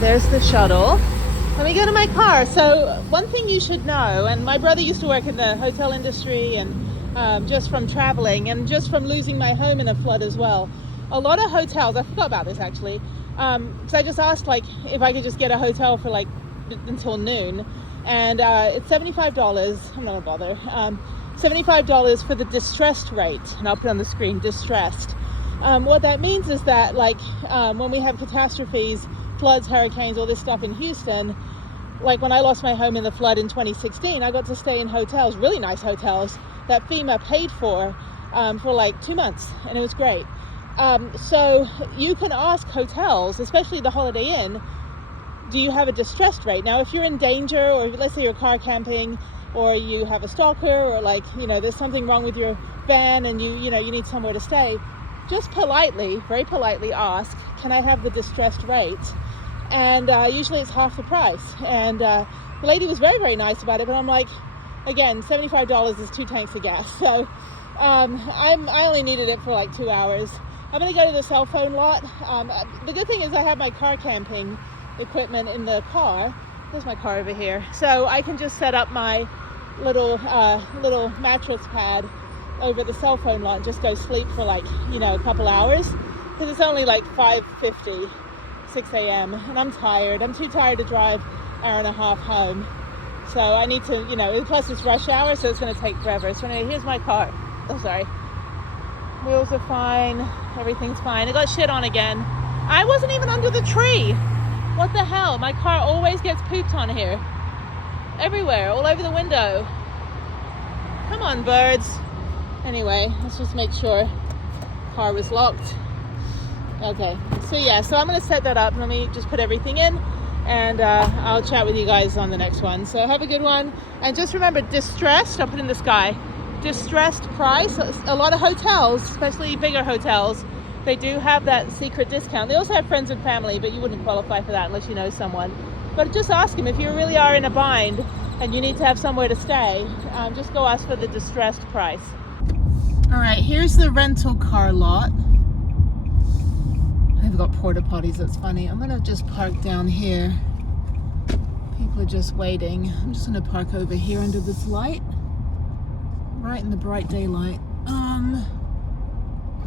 There's the shuttle. Let me go to my car. So one thing you should know, and my brother used to work in the hotel industry, and just from traveling and just from losing my home in a flood as well, a lot of hotels, I forgot about this actually, because I just asked like if I could just get a hotel for like until noon, and it's $75. I'm not gonna bother. $75 for the distressed rate, and I'll put on the screen, distressed. What that means is that like when we have catastrophes, floods, hurricanes, all this stuff in Houston, like when I lost my home in the flood in 2016, I got to stay in hotels, really nice hotels that FEMA paid for like 2 months, and it was great. So you can ask hotels, especially the Holiday Inn, do you have a distressed rate? Now, if you're in danger, or let's say you're car camping, or you have a stalker, or like, you know, there's something wrong with your van and you need somewhere to stay, just politely, very politely ask, can I have the distressed rate? And usually it's half the price. And the lady was very, very nice about it, but I'm like, again, $75 is 2 tanks of gas. So I only needed it for like 2 hours. I'm gonna go to the cell phone lot. The good thing is I have my car camping equipment in the car. There's my car over here. So I can just set up my little mattress pad over the cell phone lot and just go sleep for like, a couple hours, because it's only like 5:50, 6 a.m. and I'm tired. I'm too tired to drive hour and a half home. So I need to, plus it's rush hour, so it's going to take forever. So anyway, here's my car. Oh, sorry. Wheels are fine. Everything's fine. I got shit on again. I wasn't even under the tree. What the hell? My car always gets pooped on here. Everywhere, all over the window. Come on, birds. Anyway, let's just make sure car was locked. Okay, so I'm going to set that up. Let me just put everything in, and I'll chat with you guys on the next one. So have a good one. And just remember, distressed, I'll put in the sky, distressed price. A lot of hotels, especially bigger hotels, they do have that secret discount. They also have friends and family, but you wouldn't qualify for that unless you know someone. But just ask them, if you really are in a bind and you need to have somewhere to stay, just go ask for the distressed price. All right, here's the rental car lot. I've got porta potties, that's funny. I'm gonna just park down here. People are just waiting. I'm just gonna park over here under this light, right in the bright daylight.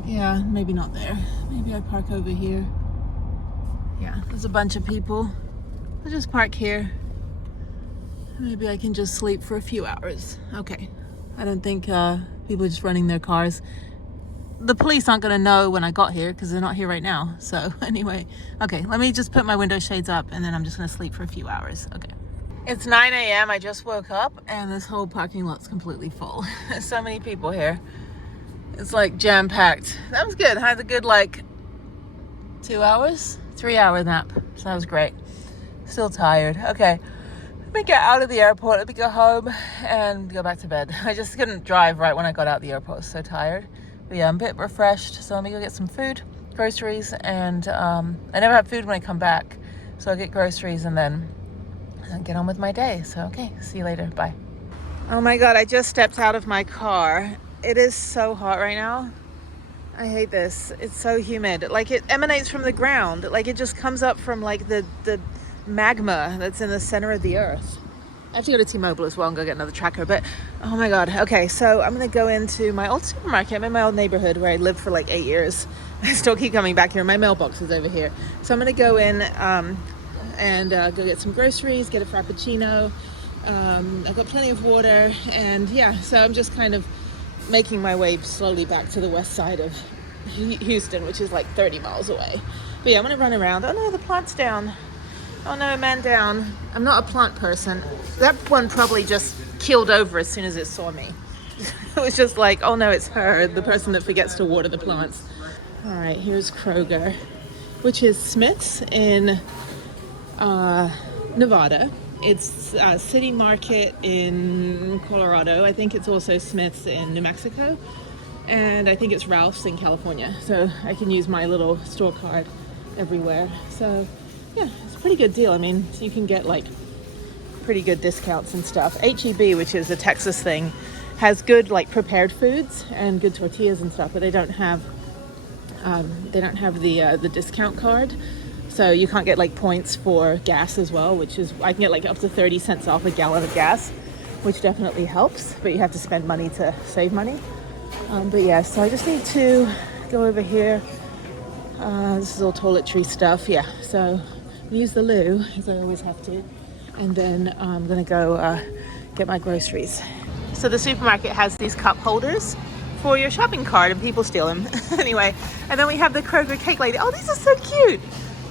Yeah, maybe not there. Maybe I park over here. Yeah, there's a bunch of people. I'll just park here. Maybe I can just sleep for a few hours. Okay, I don't think people are just running their cars. The police aren't gonna know when I got here because they're not here right now. So anyway, okay, let me just put my window shades up and then I'm just gonna sleep for a few hours. Okay. It's 9 a.m. I just woke up and this whole parking lot's completely full. There's so many people here. It's like jam-packed. That was good. I had a good like 2 hours, 3-hour nap. So that was great. Still tired. Okay. Let me get out of the airport. Let me go home and go back to bed. I just couldn't drive right when I got out of the airport. I was so tired. But yeah, I'm a bit refreshed. So let me go get some food, groceries, and I never have food when I come back. So I'll get groceries and then get on with my day. So okay, see you later. Bye. Oh my God, I just stepped out of my car. It is so hot right now. I hate this. It's so humid. Like it emanates from the ground. Like it just comes up from like the magma that's in the center of the earth. I have to go to T-Mobile as well and go get another tracker, but oh my God. Okay, so I'm gonna go into my old supermarket. I'm in my old neighborhood where I lived for like 8 years. I still keep coming back here. My mailbox is over here. So I'm gonna go in and go get some groceries, get a Frappuccino. I've got plenty of water, and yeah, so I'm just kind of making my way slowly back to the west side of Houston, which is like 30 miles away. But yeah, I'm gonna run around. Oh no, the plant's down. Oh no, man down. I'm not a plant person. That one probably just keeled over as soon as it saw me. It was just like, oh no, it's her, the person that forgets to water the plants. All right, here's Kroger, which is Smith's in Nevada. It's City Market in Colorado. I think it's also Smith's in New Mexico. And I think it's Ralph's in California. So I can use my little store card everywhere. So yeah, it's a pretty good deal. I mean, you can get like pretty good discounts and stuff. HEB, which is a Texas thing, has good like prepared foods and good tortillas and stuff, but they don't have the discount card. So you can't get like points for gas as well, which is, I can get like up to 30 cents off a gallon of gas, which definitely helps, but you have to spend money to save money. But yeah, so I just need to go over here. This is all toiletry stuff, yeah. So use the loo, as I always have to. And then I'm gonna go get my groceries. So the supermarket has these cup holders for your shopping cart and people steal them. Anyway, and then we have the Kroger cake lady. Oh, these are so cute.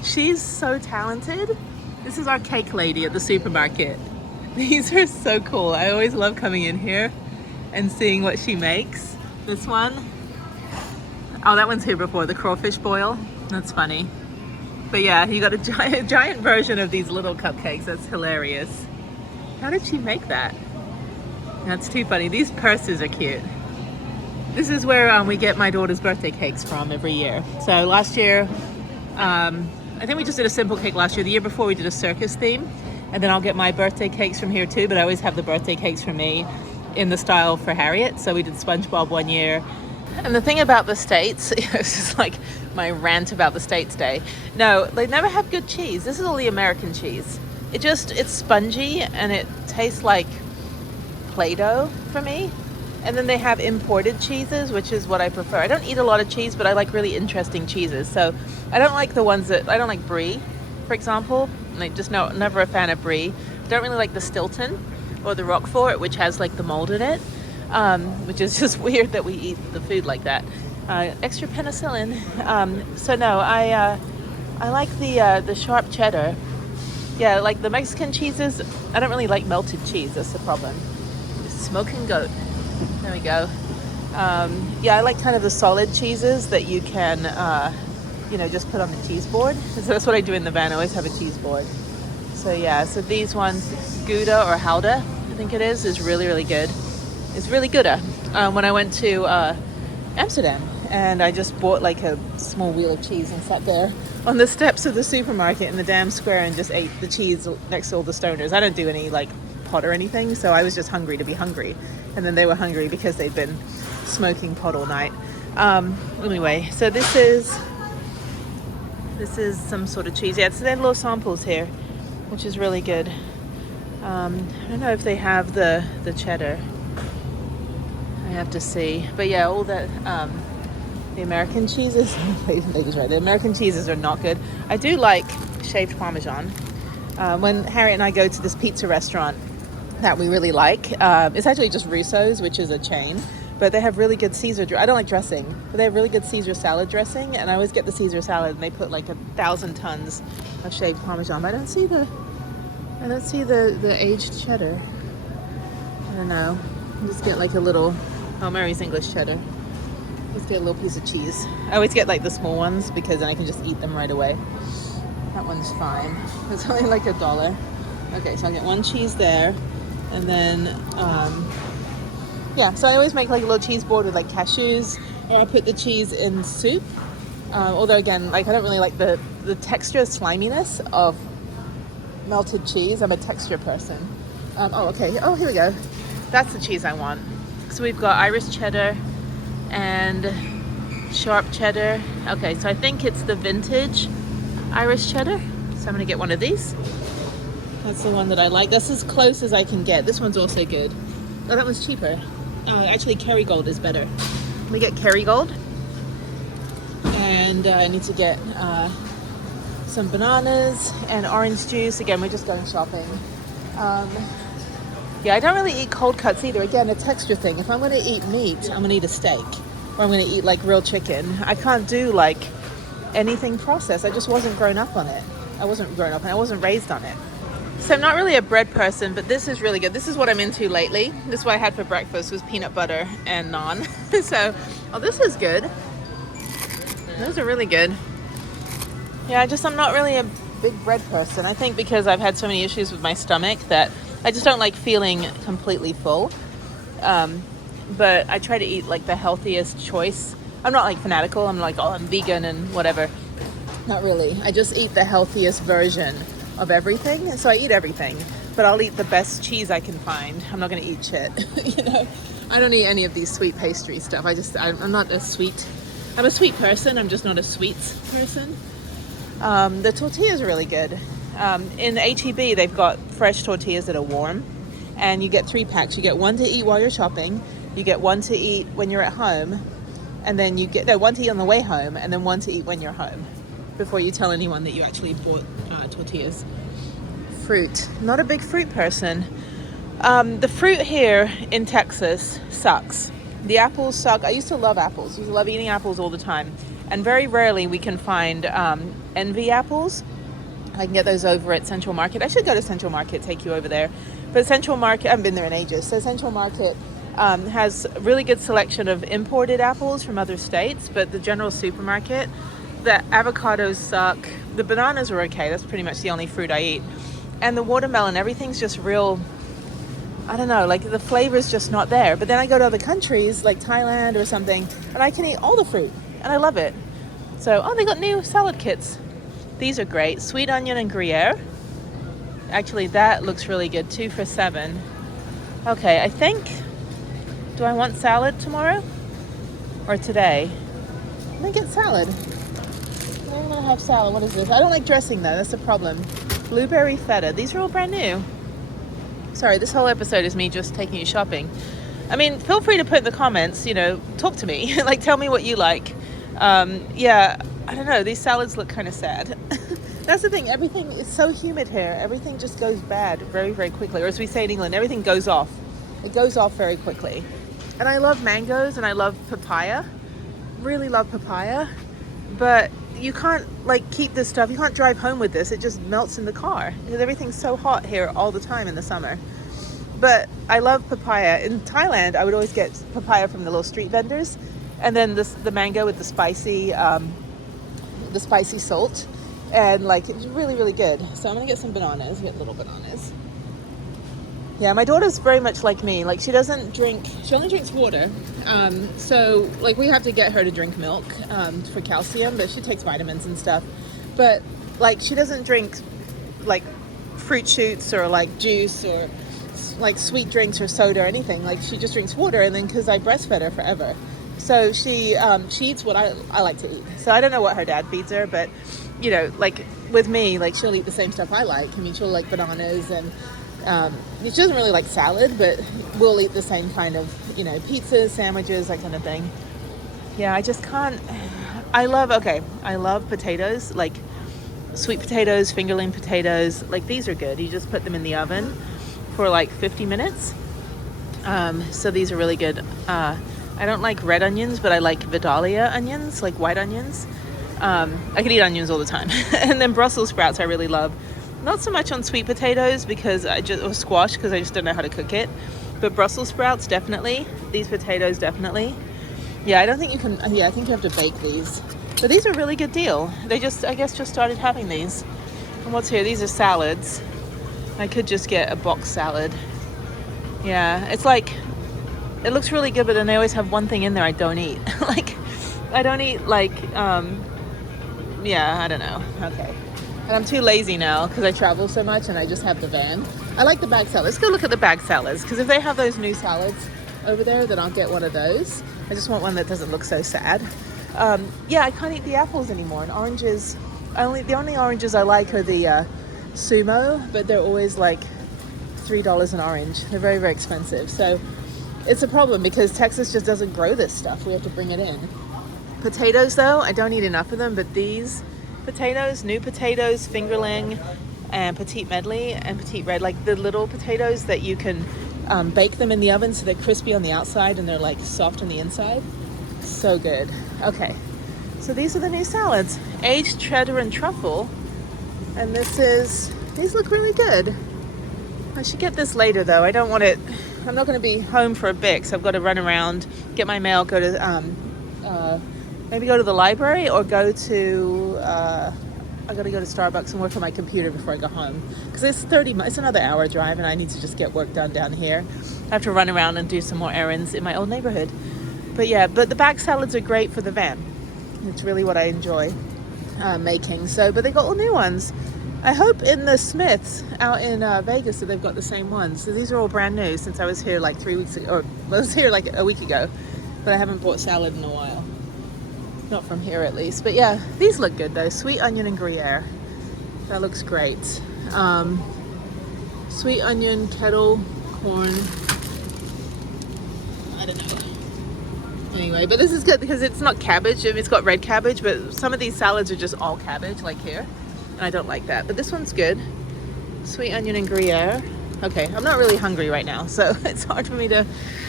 She's so talented. This is our cake lady at the supermarket. These are so cool. I always love coming in here and seeing what she makes. This one, oh, that one's here before, the crawfish boil. That's funny. But yeah, you got a giant version of these little cupcakes. That's hilarious. How did she make that? That's too funny. These purses are cute. This is where we get my daughter's birthday cakes from every year. So last year, I think we just did a simple cake last year. The year before we did a circus theme. And then I'll get my birthday cakes from here too, but I always have the birthday cakes for me in the style for Harriet. So we did SpongeBob one year. And the thing about the States, it's just like my rant about the States day. No, they never have good cheese. This is all the American cheese. It's spongy and it tastes like Play-Doh for me. And then they have imported cheeses, which is what I prefer. I don't eat a lot of cheese, but I like really interesting cheeses. So I don't like the ones I don't like brie, for example. Like never a fan of brie. Don't really like the Stilton or the Roquefort, which has like the mold in it, which is just weird that we eat the food like that. Extra penicillin. So no, I like the sharp cheddar. Yeah, like the Mexican cheeses, I don't really like melted cheese. That's the problem. Smoking goat. There we go. Yeah, I like kind of the solid cheeses that you can, just put on the cheese board. So that's what I do in the van. I always have a cheese board. So yeah, so these ones, Gouda or Gouda, I think it is really, really good. It's really good. When I went to Amsterdam, and I just bought like a small wheel of cheese and sat there on the steps of the supermarket in the damn square and just ate the cheese next to all the stoners. I don't do any like pot or anything, so I was just hungry to be hungry. And then they were hungry because they'd been smoking pot all night. Anyway, so this is some sort of cheese. Yeah, so they have little samples here, which is really good. I don't know if they have the cheddar. I have to see. But yeah, all that the American cheeses, ladies right, the American cheeses are not good. I do like shaved Parmesan. When Harriet and I go to this pizza restaurant that we really like, it's actually just Russo's, which is a chain, but they have really good Caesar. I don't like dressing, but they have really good Caesar salad dressing, and I always get the Caesar salad, and they put like 1,000 tons of shaved Parmesan. But I don't see the aged cheddar. I don't know. Just get like a little. Oh, Mary's English cheddar. Let's get a little piece of cheese. I always get like the small ones because then I can just eat them right away. That one's fine. It's only like $1. Okay, so I'll get one cheese there. And then, yeah, so I always make like a little cheese board with like cashews, or I put the cheese in soup. Although again, like I don't really like the texture, sliminess of melted cheese. I'm a texture person. Okay. Oh, here we go. That's the cheese I want. So we've got Irish cheddar and sharp cheddar. Okay, so I think it's the vintage Irish cheddar. So I'm gonna get one of these. That's the one that I like. That's as close as I can get. This one's also good. Oh, that one's cheaper. Actually, Kerrygold is better. Let me get Kerrygold. And I need to get some bananas and orange juice. Again, we're just going shopping. Yeah, I don't really eat cold cuts either. Again, a texture thing. If I'm going to eat meat, I'm going to eat a steak. Or I'm going to eat like real chicken. I can't do like anything processed. I just wasn't grown up on it. I wasn't grown up and I wasn't raised on it. So I'm not really a bread person, but this is really good. This is what I'm into lately. This is what I had for breakfast was peanut butter and naan. So, oh, this is good. Those are really good. Yeah, I'm not really a big bread person. I think because I've had so many issues with my stomach that I just don't like feeling completely full. But I try to eat like the healthiest choice. I'm not like fanatical. I'm like, oh, I'm vegan and whatever. Not really. I just eat the healthiest version of everything. And so I eat everything, but I'll eat the best cheese I can find. I'm not going to eat shit. I don't eat any of these sweet pastry stuff. I'm not a sweet, I'm a sweet person. I'm just not a sweets person. The tortillas are really good. In HEB, they've got fresh tortillas that are warm, and you get 3 packs. You get one to eat while you're shopping, you get one to eat when you're at home, and then you get one to eat on the way home, and then one to eat when you're home, before you tell anyone that you actually bought tortillas. Fruit. Not a big fruit person. The fruit here in Texas sucks. The apples suck. I used to love apples. I used to love eating apples all the time. And very rarely we can find envy apples. I can get those over at Central Market. I should go to Central Market, take you over there. But Central Market, I haven't been there in ages. So Central Market has a really good selection of imported apples from other states. But the general supermarket, the avocados suck. The bananas are okay. That's pretty much the only fruit I eat. And the watermelon, everything's just real, I don't know, like the flavor's just not there. But then I go to other countries like Thailand or something, and I can eat all the fruit, and I love it. So, oh, they got new salad kits. These are great. Sweet onion and Gruyere. Actually, that looks really good. 2 for $7. Okay, I think, do I want salad tomorrow or today? I'm gonna get salad. I'm gonna have salad. What is this? I don't like dressing though, that's the problem. Blueberry feta. These are all brand new. Sorry, this whole episode is me just taking you shopping. I mean, feel free to put in the comments, talk to me. Like, tell me what you like. Yeah, I don't know. These salads look kind of sad. That's the thing. Everything is so humid here. Everything just goes bad very, very quickly. Or as we say in England, everything goes off. It goes off very quickly. And I love mangoes and I love papaya. Really love papaya. But you can't keep this stuff. You can't drive home with this. It just melts in the car because everything's so hot here all the time in the summer. But I love papaya. In Thailand, I would always get papaya from the little street vendors, and then the mango with the spicy salt, and it's really, really good. So I'm gonna get some bananas. Get little bananas. Yeah, my daughter's very much like me. She doesn't drink. She only drinks water. So we have to get her to drink milk for calcium, but she takes vitamins and stuff. But she doesn't drink fruit shoots or juice or sweet drinks or soda or anything. She just drinks water, and then because I breastfed her forever, so she eats what I like to eat. So I don't know what her dad feeds her, but with me, she'll eat the same stuff I like. I mean, she'll like bananas and. She doesn't really like salad, but we'll eat the same kind of, pizzas, sandwiches, that kind of thing. Yeah, I just can't. I love potatoes, sweet potatoes, fingerling potatoes. These are good. You just put them in the oven for 50 minutes. So these are really good. I don't like red onions, but I like Vidalia onions, white onions. I could eat onions all the time. And then Brussels sprouts I really love. Not so much on sweet potatoes or squash because I just don't know how to cook it. But Brussels sprouts, definitely. These potatoes, definitely. Yeah, I don't think you can, I think you have to bake these. But these are a really good deal. They just started having these. And what's here? These are salads. I could just get a box salad. Yeah, it's it looks really good, but then they always have one thing in there I don't eat. I don't eat yeah, I don't know. Okay. And I'm too lazy now because I travel so much and I just have the van. I like the bag salad. Let's go look at the bag salads because if they have those new salads over there, then I'll get one of those. I just want one that doesn't look so sad. Yeah, I can't eat the apples anymore. And oranges, the only oranges I like are the Sumo, but they're always $3 an orange. They're very, very expensive. So it's a problem because Texas just doesn't grow this stuff. We have to bring it in. Potatoes, though, I don't eat enough of them, but these potatoes, new potatoes, fingerling, and petite medley and petite red, the little potatoes that you can bake them in the oven so they're crispy on the outside and they're soft on the inside. So good. Okay, so these are the new salads. Aged cheddar and truffle, and these look really good. I should get this later though. I don't want it. I'm not going to be home for a bit, so I've got to run around, get my mail, go to maybe go to the library or go to, I gotta go to Starbucks and work on my computer before I go home. Because it's another hour drive and I need to just get work done down here. I have to run around and do some more errands in my old neighborhood. But yeah, the bag salads are great for the van. It's really what I enjoy making. But they got all new ones. I hope in the Smiths out in Vegas that they've got the same ones. So these are all brand new since I was here 3 weeks ago, or I was here a week ago. But I haven't bought salad in a while. Not from here at least. But yeah, these look good though. Sweet onion and Gruyere. That looks great. Sweet onion, kettle, corn. I don't know. Anyway, but this is good because it's not cabbage. I mean, it's got red cabbage, but some of these salads are just all cabbage, like here. And I don't like that. But this one's good. Sweet onion and Gruyere. Okay, I'm not really hungry right now, so it's hard for me to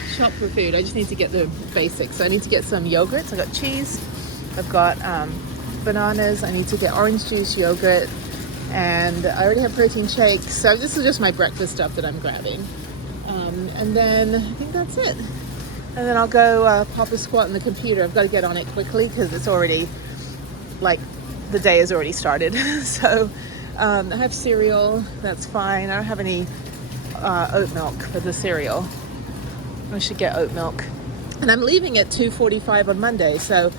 shop for food. I just need to get the basics. So I need to get some yogurts. I got cheese. I've got bananas. I need to get orange juice, yogurt, and I already have protein shakes. So this is just my breakfast stuff that I'm grabbing. And then I think that's it. And then I'll go pop a squat on the computer. I've got to get on it quickly because it's already, like, the day has already started. So I have cereal. That's fine. I don't have any oat milk for the cereal. I should get oat milk. And I'm leaving at 2:45 on Monday, so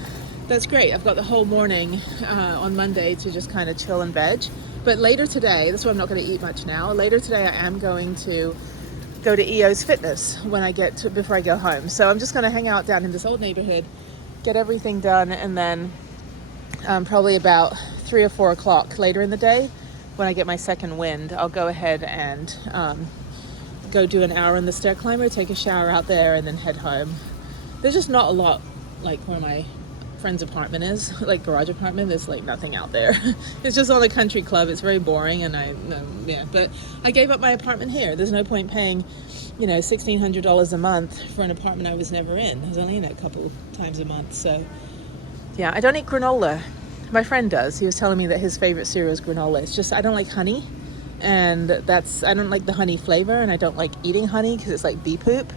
that's great. I've got the whole morning on Monday to just kind of chill and veg. But later today, that's why I'm not going to eat much now. Later today, I am going to go to EO's Fitness before I go home. So I'm just going to hang out down in this old neighborhood, get everything done, and then probably about 3 or 4 o'clock later in the day, when I get my second wind, I'll go ahead and go do an hour in the stair climber, take a shower out there, and then head home. There's just not a lot, like where my friend's apartment is, like garage apartment. There's like nothing out there. It's just on the country club. It's very boring, and but I gave up my apartment here. There's no point paying, $1,600 a month for an apartment I was never in. I was only in it a couple times a month. So yeah, I don't eat granola. My friend does. He was telling me that his favorite cereal is granola. It's just I don't like honey, and I don't like the honey flavor, and I don't like eating honey because it's like bee poop.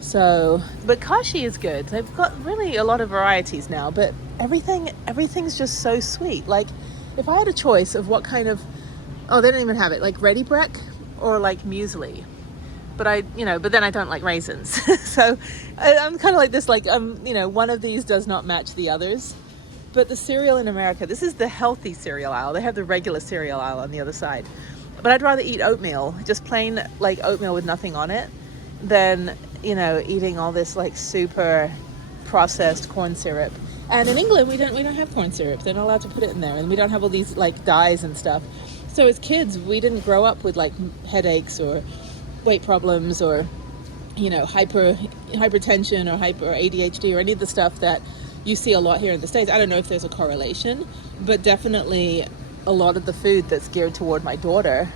So, but Kashi is good. They've got really a lot of varieties now, but everything's just so sweet. Like, if I had a choice of what kind of, they don't even have it, like Ready Brek or like muesli. But but then I don't like raisins. So I'm kind of like this, like, one of these does not match the others. But the cereal in America, this is the healthy cereal aisle. They have the regular cereal aisle on the other side. But I'd rather eat oatmeal, just plain like oatmeal with nothing on it, than eating all this like super processed corn syrup. And in England we don't have corn syrup. They're not allowed to put it in there, and we don't have all these like dyes and stuff. So as kids we didn't grow up with like headaches or weight problems or hypertension or ADHD or any of the stuff that you see a lot here in the States. I don't know if there's a correlation, but definitely a lot of the food that's geared toward my daughter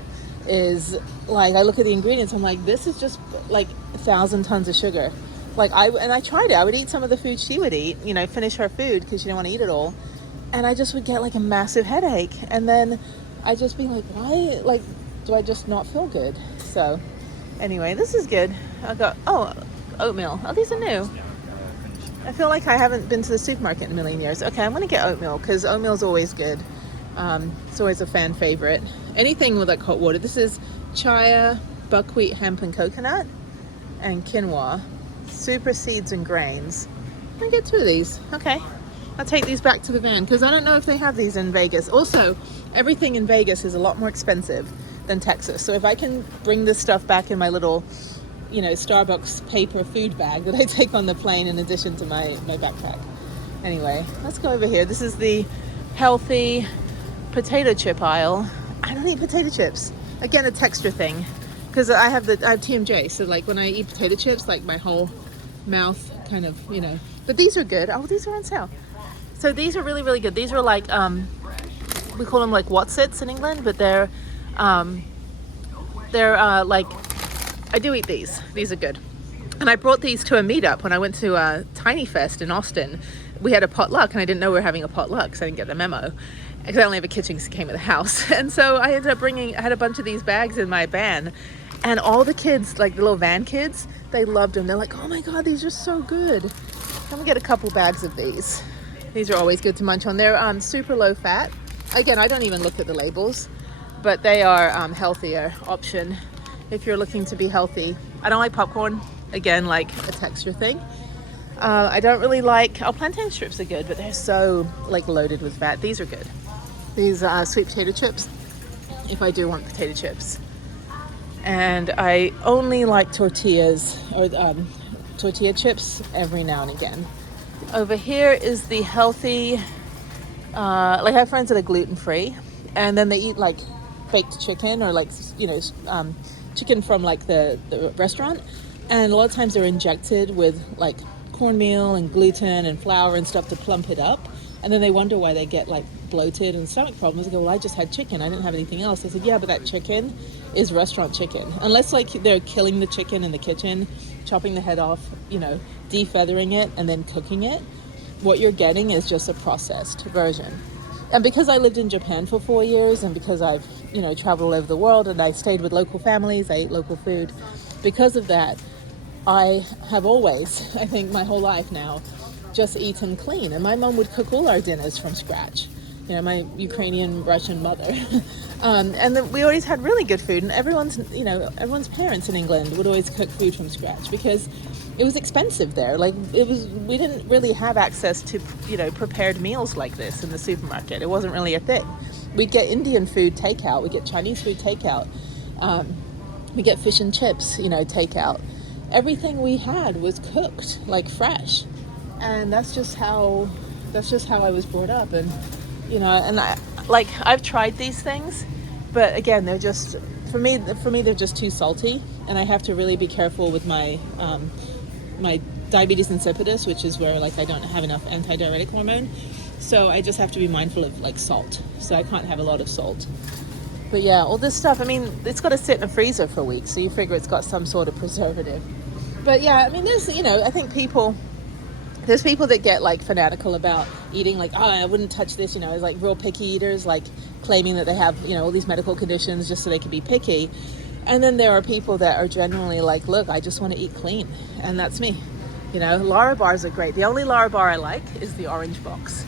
is like, I look at the ingredients, I'm like, this is just like 1,000 tons of sugar. Like I tried it. I would eat some of the food she would eat, finish her food because she didn't want to eat it all. And I just would get like a massive headache. And then I'd just be like, why, like, do I just not feel good? So anyway, this is good. I got, oatmeal. Oh, these are new. I feel like I haven't been to the supermarket in a million years. Okay, I'm going to get oatmeal because oatmeal is always good. It's always a fan favorite. Anything with like hot water. This is chia, buckwheat, hemp, and coconut, and quinoa. Super seeds and grains. I'm going to get 2 of these. Okay. I'll take these back to the van because I don't know if they have these in Vegas. Also, everything in Vegas is a lot more expensive than Texas. So if I can bring this stuff back in my little Starbucks paper food bag that I take on the plane in addition to my backpack. Anyway, let's go over here. This is the healthy potato chip aisle. I don't eat potato chips. Again, a texture thing, because I have TMJ. So like when I eat potato chips, like my whole mouth kind of, But these are good. Oh, these are on sale. So these are really, really good. These are like we call them like Wotsits in England, but they're like, I do eat these. These are good. And I brought these to a meetup when I went to Tiny Fest in Austin. We had a potluck, and I didn't know we were having a potluck, so I didn't get the memo. Because I only have a kitchen that came with the house. And so I ended up I had a bunch of these bags in my van. And all the kids, like the little van kids, they loved them. They're like, oh my God, these are so good. I'm gonna get a couple bags of these. These are always good to munch on. They're super low fat. Again, I don't even look at the labels, but they are healthier option if you're looking to be healthy. I don't like popcorn. Again, like a texture thing. I don't really like, plantain strips are good, but they're so like loaded with fat. These are good. These sweet potato chips, if I do want potato chips. And I only like tortillas or tortilla chips every now and again. Over here is the healthy, like I have friends that are gluten-free, and then they eat like baked chicken or like, chicken from like the restaurant. And a lot of times they're injected with like cornmeal and gluten and flour and stuff to plump it up. And then they wonder why they get like bloated and stomach problems. They go, well, I just had chicken. I didn't have anything else. I said, yeah, but that chicken is restaurant chicken. Unless like they're killing the chicken in the kitchen, chopping the head off, defeathering it and then cooking it. What you're getting is just a processed version. And because I lived in Japan for 4 years, and because I've, traveled all over the world, and I stayed with local families, I ate local food. Because of that, I have always, I think my whole life now, just eaten clean. And my mom would cook all our dinners from scratch. My Ukrainian Russian mother. And we always had really good food. And everyone's parents in England would always cook food from scratch because it was expensive there. We didn't really have access to, prepared meals like this in the supermarket. It wasn't really a thing. We'd get Indian food takeout. We get Chinese food takeout. We get fish and chips, takeout. Everything we had was cooked, like fresh. And that's just how I was brought up. And, I've tried these things, but again, they're just, for me, they're just too salty. And I have to really be careful with my diabetes insipidus, which is where I don't have enough antidiuretic hormone. So I just have to be mindful of salt. So I can't have a lot of salt. But yeah, all this stuff, it's got to sit in a freezer for a week. So you figure it's got some sort of preservative. But yeah, there's, I think there's people that get fanatical about eating, I wouldn't touch this, as real picky eaters, claiming that they have, all these medical conditions just so they can be picky. And then there are people that are genuinely look, I just want to eat clean. And that's me. Lara bars are great. The only Lara bar I like is the orange box.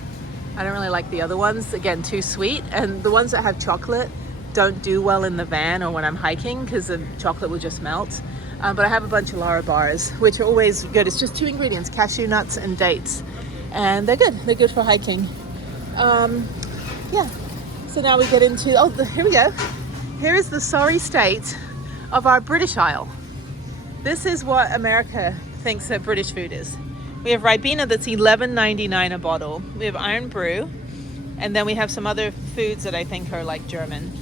I don't really like the other ones. Again, too sweet. And the ones that have chocolate don't do well in the van or when I'm hiking because the chocolate will just melt. But I have a bunch of Lara bars, which are always good. It's just 2 ingredients, cashew nuts and dates. And they're good. They're good for hiking. Yeah. So now we get into, here we go. Here is the sorry state of our British Isle. This is what America thinks that British food is. We have Ribena that's $11.99 a bottle. We have Iron Brew. And then we have some other foods that I think are German.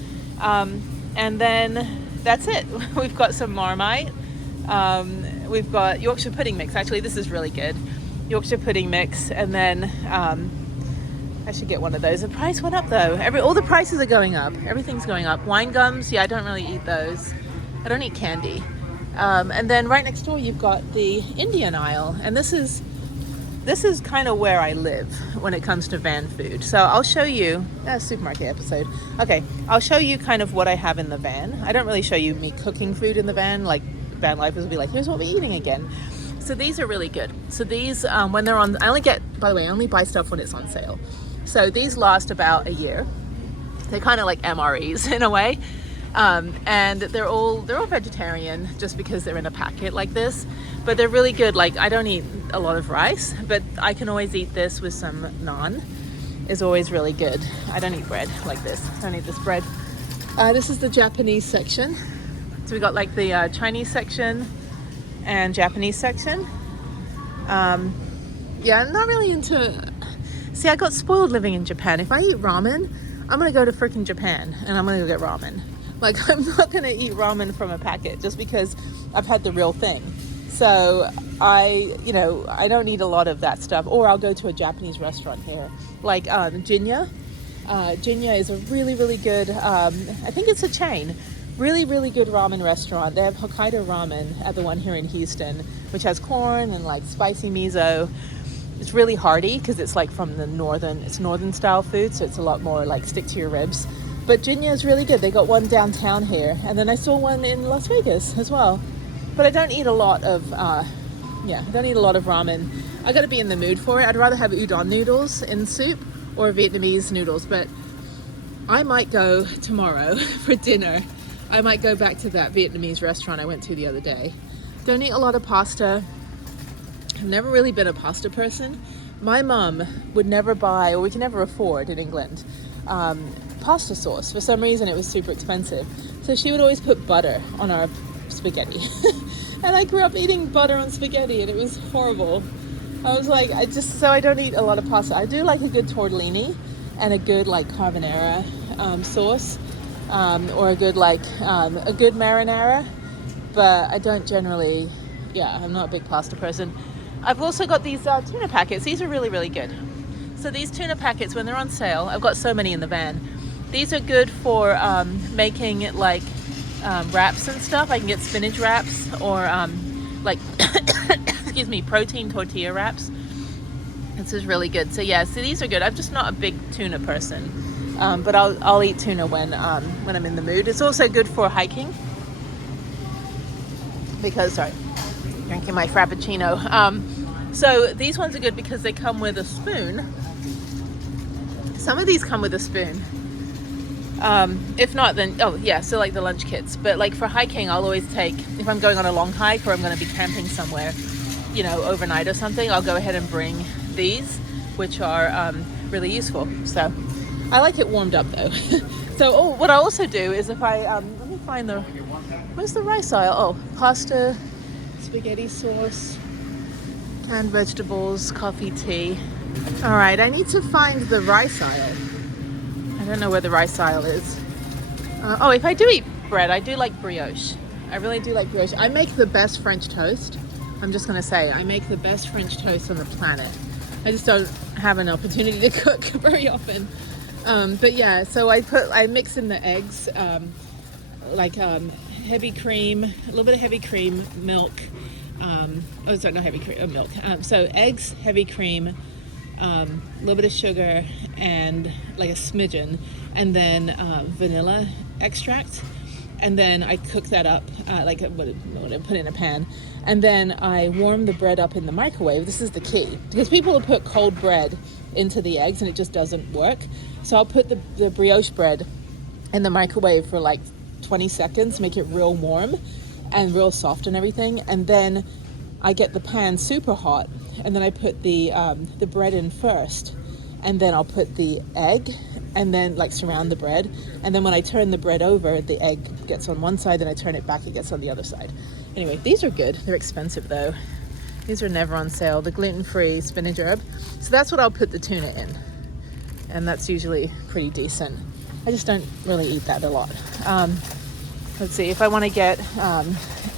And then that's it. We've got some Marmite. We've got Yorkshire pudding mix. Actually, this is really good. Yorkshire pudding mix. And then I should get one of those. The price went up though. All the prices are going up. Everything's going up. Wine gums, yeah, I don't really eat those. I don't eat candy. And then right next door you've got the Indian aisle. And this is kind of where I live when it comes to van food. So I'll show you, supermarket episode. Okay, I'll show you kind of what I have in the van. I don't really show you me cooking food in the van. Van lifers will be here's what we're eating again. So these are really good. So these, when they're on, I only buy stuff when it's on sale. So these last about a year. They're kind of like MREs in a way. And they're all vegetarian just because they're in a packet like this. But they're really good. I don't eat a lot of rice, but I can always eat this with some naan. Is always really good. I don't eat bread like this. I don't eat this bread. This is the Japanese section. So we got the Chinese section and Japanese section. Yeah, I'm not really into... See, I got spoiled living in Japan. If I eat ramen, I'm going to go to freaking Japan and I'm going to go get ramen. I'm not going to eat ramen from a packet just because I've had the real thing. So I don't eat a lot of that stuff. Or I'll go to a Japanese restaurant here. Jinya. Jinya is a really, really good, I think it's a chain. Really, really good ramen restaurant. They have Hokkaido ramen at the one here in Houston, which has corn and spicy miso. It's really hearty because it's from the northern style food. So it's a lot more stick to your ribs. But Jinya is really good. They got one downtown here. And then I saw one in Las Vegas as well. But I don't eat a lot of, I don't eat a lot of ramen. I got to be in the mood for it. I'd rather have udon noodles in soup or Vietnamese noodles. But I might go tomorrow for dinner. I might go back to that Vietnamese restaurant I went to the other day. Don't eat a lot of pasta. I've never really been a pasta person. My mum would never buy, or we can never afford in England, pasta sauce. For some reason it was super expensive. So she would always put butter on our spaghetti. And I grew up eating butter on spaghetti and it was horrible. I was like, I don't eat a lot of pasta. I do like a good tortellini and a good like carbonara sauce, or a good marinara. But I don't generally, I'm not a big pasta person. I've also got these tuna packets. These are really, really good. So these tuna packets, when they're on sale, I've got so many in the van. These are good for making like wraps and stuff. I can get spinach wraps or like, excuse me, protein tortilla wraps. This is really good. So yeah, so these are good. I'm just not a big tuna person, but I'll eat tuna when I'm in the mood. It's also good for hiking because, sorry, drinking my frappuccino. So these ones are good because they come with a spoon. Some of these come with a spoon. If not, then, so like the lunch kits. But like for hiking, I'll always take, if I'm going on a long hike or I'm going to be camping somewhere, overnight or something, I'll go ahead and bring these, which are really useful. So I like it warmed up though. So what I also do is if I, let me find where's the rice aisle? Oh, pasta, spaghetti sauce, canned vegetables, coffee, tea. All right, I need to find the rice aisle. I don't know where the rice aisle is. If I do eat bread, I do like brioche. I really do like brioche. I make the best French toast. I'm just gonna say, I make the best French toast on the planet. I just don't have an opportunity to cook very often. But yeah, so I mix in the eggs, heavy cream, a little bit of heavy cream, milk. Not heavy cream, milk. So eggs, heavy cream, a little bit of sugar, and like a smidgen, and then vanilla extract. And then I cook that up, I put it in a pan. And then I warm the bread up in the microwave. This is the key, because people will put cold bread into the eggs and it just doesn't work. So I'll put the brioche bread in the microwave for like 20 seconds, make it real warm and real soft and everything. And then I get the pan super hot, and then I put the bread in first, and then I'll put the egg, and then like surround the bread. And then when I turn the bread over, the egg gets on one side, then I turn it back, it gets on the other side. Anyway, these are good. They're expensive though. These are never on sale. The gluten-free spinach herb. So that's what I'll put the tuna in. And that's usually pretty decent. I just don't really eat that a lot. Let's see, if I want to get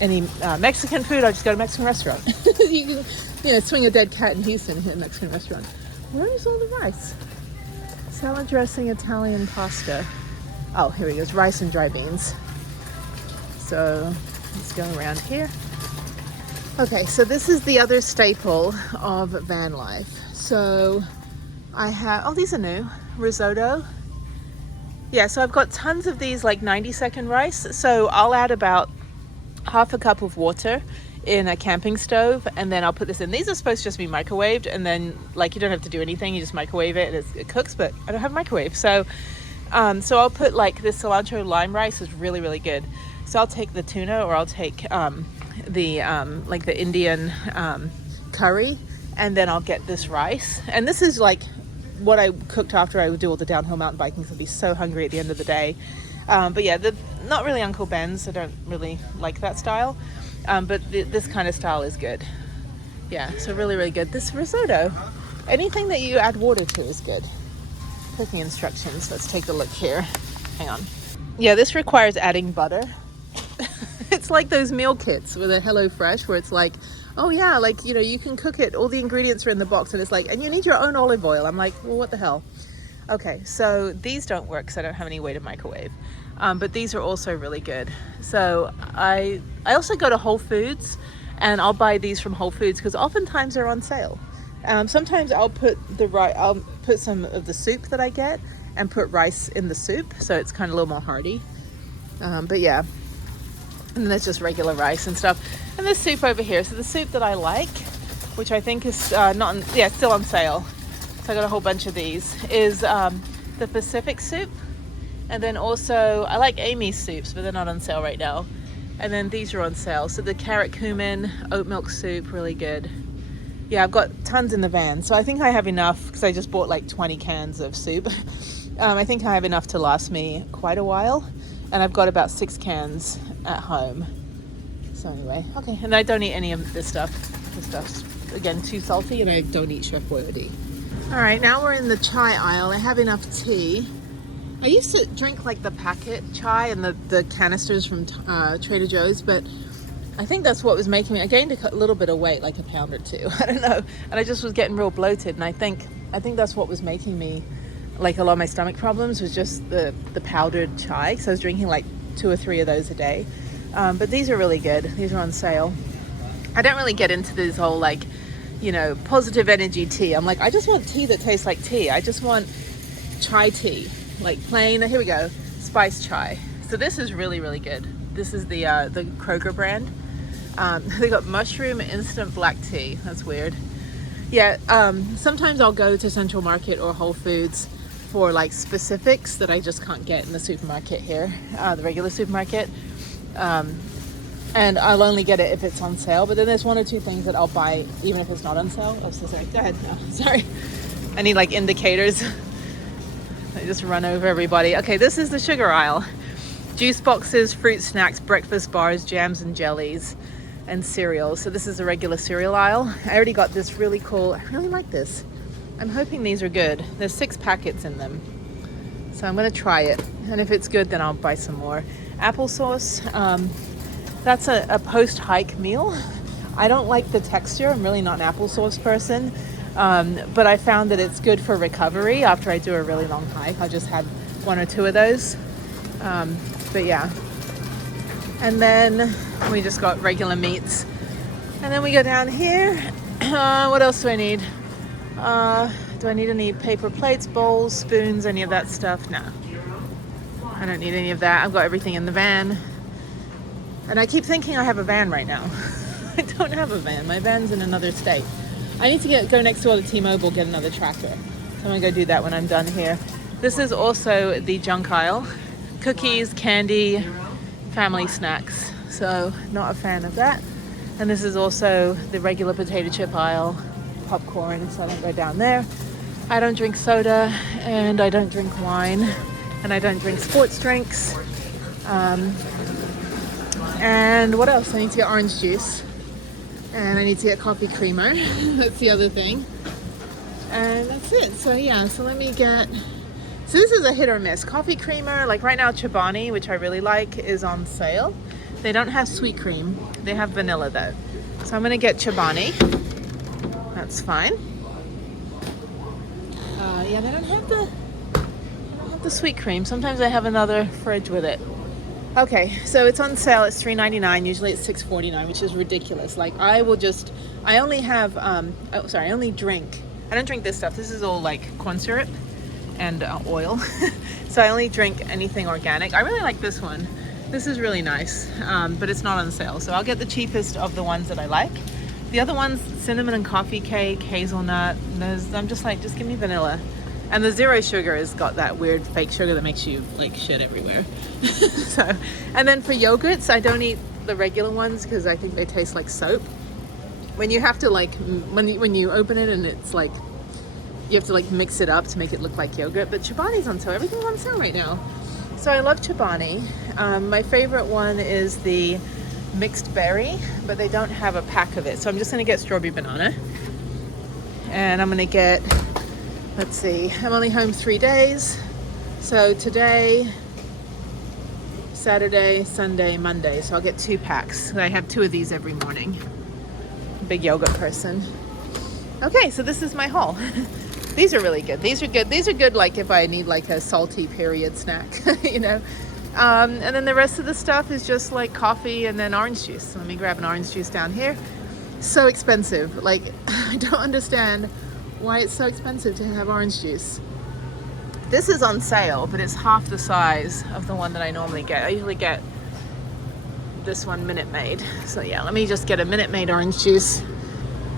any Mexican food, I'll just go to a Mexican restaurant. You can, swing a dead cat in Houston and hit a Mexican restaurant. Where is all the rice? Salad dressing, Italian pasta. Oh, here it goes, rice and dry beans. So let's go around here. Okay, so this is the other staple of van life. So I have, these are new, risotto. Yeah, so I've got tons of these like 90-second rice. So I'll add about half a cup of water in a camping stove, and then I'll put this in. These are supposed to just be microwaved, and then like you don't have to do anything, you just microwave it and it cooks, but I don't have a microwave. So I'll put like this cilantro lime rice is really, really good. So I'll take the tuna, or I'll take the Indian curry, and then I'll get this rice. And this is like what I cooked after I would do all the downhill mountain biking, so I'd be so hungry at the end of the day. But yeah, not really Uncle Ben's. I don't really like that style. But this kind of style is good. Yeah, so really, really good. This risotto, anything that you add water to is good. Cooking instructions, let's take a look here. Hang on. Yeah, this requires adding butter. It's like those meal kits with a HelloFresh where it's like, oh yeah, like, you can cook it, all the ingredients are in the box, and it's like, and you need your own olive oil. I'm like, well, what the hell? Okay, so these don't work because I don't have any way to microwave. But these are also really good. So I also go to Whole Foods, and I'll buy these from Whole Foods because oftentimes they're on sale. Sometimes I'll put some of the soup that I get and put rice in the soup, so it's kind of a little more hearty. But yeah, and then there's just regular rice and stuff. And there's soup over here. So the soup that I like, which I think is still on sale. So I got a whole bunch of these. Is the Pacific soup. And then also, I like Amy's soups, but they're not on sale right now. And then these are on sale. So the carrot cumin, oat milk soup, really good. Yeah, I've got tons in the van. So I think I have enough, because I just bought like 20 cans of soup. I think I have enough to last me quite a while. And I've got about 6 cans at home. So anyway, okay. And I don't eat any of this stuff. This stuff's again, too salty, and I don't eat Chef Boyardee. All right, now we're in the chai aisle. I have enough tea. I used to drink like the packet chai and the canisters from Trader Joe's, but I think that's what was making me, I gained a little bit of weight, like a pound or two, I don't know. And I just was getting real bloated, and I think that's what was making me, like a lot of my stomach problems was just the powdered chai. So I was drinking like 2 or 3 of those a day. But these are really good. These are on sale. I don't really get into this whole like, you know, positive energy tea. I'm like, I just want tea that tastes like tea. I just want chai tea, like plain, here we go, spice chai. So this is really, really good. This is the Kroger brand. They got mushroom instant black tea. That's weird. Yeah, sometimes I'll go to Central Market or Whole Foods for like specifics that I just can't get in the supermarket here, the regular supermarket. And I'll only get it if it's on sale. But then there's 1 or 2 things that I'll buy even if it's not on sale. Oh, so sorry. Go ahead. No, sorry. I need like indicators. I just run over everybody. Okay, this is the sugar aisle. Juice boxes, fruit snacks, breakfast bars, jams and jellies, and cereals. So this is the regular cereal aisle. I already got this really cool, I really like this. I'm hoping these are good. There's 6 packets in them. So I'm gonna try it. And if it's good, then I'll buy some more. Applesauce, that's a post-hike meal. I don't like the texture. I'm really not an applesauce person. But I found that it's good for recovery after I do a really long hike. I just had 1 or 2 of those. But yeah. And then we just got regular meats. And then we go down here. What else do I need? Do I need any paper plates, bowls, spoons, any of that stuff? No. I don't need any of that. I've got everything in the van. And I keep thinking I have a van right now. I don't have a van. My van's in another state. I need to go next door to T-Mobile, get another tracker. So I'm gonna go do that when I'm done here. This is also the junk aisle. Cookies, candy, family snacks. So not a fan of that. And this is also the regular potato chip aisle, popcorn, so I don't go down there. I don't drink soda, and I don't drink wine, and I don't drink sports drinks. And what else? I need to get orange juice. And I need to get coffee creamer. That's the other thing. And that's it. So yeah, so let me get... So this is a hit or miss. Coffee creamer, like right now Chobani, which I really like, is on sale. They don't have sweet cream. They have vanilla though. So I'm gonna get Chobani. That's fine. Yeah, they don't have the sweet cream. Sometimes they have another fridge with it. Okay, so it's on sale. It's $3.99. Usually it's $6.49, which is ridiculous. Like I only have, I don't drink this stuff. This is all like corn syrup and oil. So I only drink anything organic. I really like this one. This is really nice, but it's not on sale. So I'll get the cheapest of the ones that I like. The other ones, cinnamon and coffee cake, hazelnut. I'm just like, just give me vanilla. And the zero sugar has got that weird fake sugar that makes you like shit everywhere. So, and then for yogurts, I don't eat the regular ones because I think they taste like soap. When you have to like, when you open it and it's like, you have to like mix it up to make it look like yogurt. But Chobani's on sale. Everything's on sale right now. So I love Chobani. My favorite one is the mixed berry, but they don't have a pack of it. So I'm just gonna get strawberry banana. And I'm gonna get, let's see, I'm only home 3 days. So today, Saturday, Sunday, Monday. So I'll get 2 packs. I have 2 of these every morning. Big yogurt person. Okay, so this is my haul. These are really good. These are good. These are good like if I need like a salty period snack, you know. And then the rest of the stuff is just like coffee and then orange juice. So let me grab an orange juice down here. So expensive. Like, I don't understand why it's so expensive to have orange juice. This is on sale, but it's half the size of the one that I normally get. I usually get this one Minute Maid. So yeah, let me just get a Minute Maid orange juice.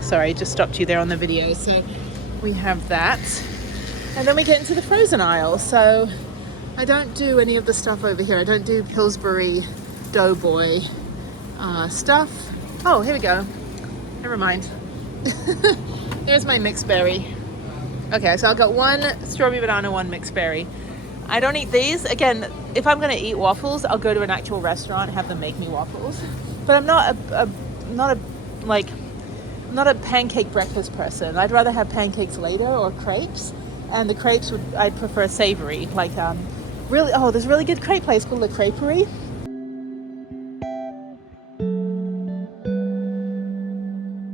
Sorry, just stopped you there on the video. So we have that. And then we get into the frozen aisle. So I don't do any of the stuff over here. I don't do Pillsbury Doughboy stuff. Oh, here we go. Never mind. There's my mixed berry. Okay, so I've got 1 strawberry banana, 1 mixed berry. I don't eat these. Again, if I'm going to eat waffles, I'll go to an actual restaurant and have them make me waffles. But I'm not a like not a pancake breakfast person. I'd rather have pancakes later or crepes, and the crepes I'd prefer savory. Like really, oh, there's a really good crepe place called La Creperie.